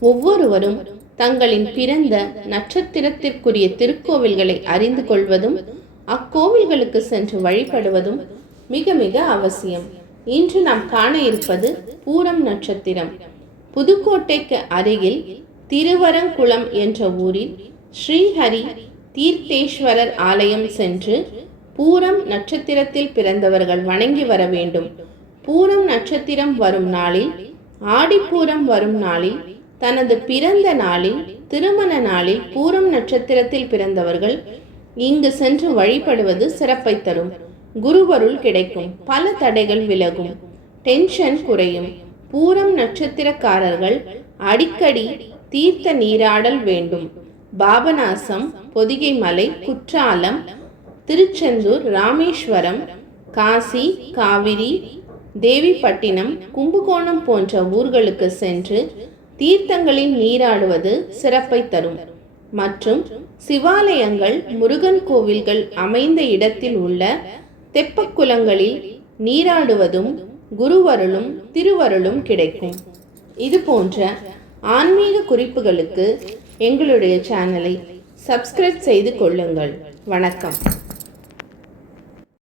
ஒவ்வொருவரும் தங்களின் பிறந்த நட்சத்திரத்திற்குரிய திருக்கோவில்களை அறிந்து கொள்வதும் அக்கோவில்களுக்கு சென்று வழிபடுவதும் மிக மிக அவசியம். இன்று நாம் காண இருப்பது பூரம் நட்சத்திரம். புதுக்கோட்டைக்கு அருகில் திருவரங்குளம் என்ற ஊரில் ஸ்ரீஹரி தீர்த்தேஸ்வரர் ஆலயம் சென்று பூரம் நட்சத்திரத்தில் பிறந்தவர்கள் வணங்கி வர வேண்டும். பூரம் நட்சத்திரம் வரும் நாளில் ஆடிப்பூரம் வரும் நாளில் தனது பிறந்த நாளில் திருமண நாளில் பூரம் நட்சத்திரத்தில் பிறந்தவர்கள் இங்கு சென்று வழிபடுவது சிறப்பை தரும். குருவருள் கிடைக்கும் பல தடைகள் விலகும். டென்ஷன் குறையும். பூரம் நட்சத்திரக்காரர்கள் அடிக்கடி தீர்த்த நீராடல் வேண்டும். பாபநாசம் பொதிகை மலை குற்றாலம் திருச்செந்தூர் ராமேஸ்வரம் காசி காவிரி தேவிப்பட்டினம் கும்பகோணம் போன்ற ஊர்களுக்கு சென்று தீர்த்தங்களில் நீராடுவது சிறப்பை தரும். மற்றும் சிவாலயங்கள் முருகன் கோவில்கள் அமைந்த இடத்தில் உள்ள தெப்பக்குளங்களில் நீராடுவதும் குருவருளும் திருவருளும் கிடைக்கும். இது போன்ற ஆன்மீக குறிப்புகளுக்கு எங்களுடைய சேனலை சப்ஸ்கிரைப் செய்து கொள்ளுங்கள். வணக்கம்.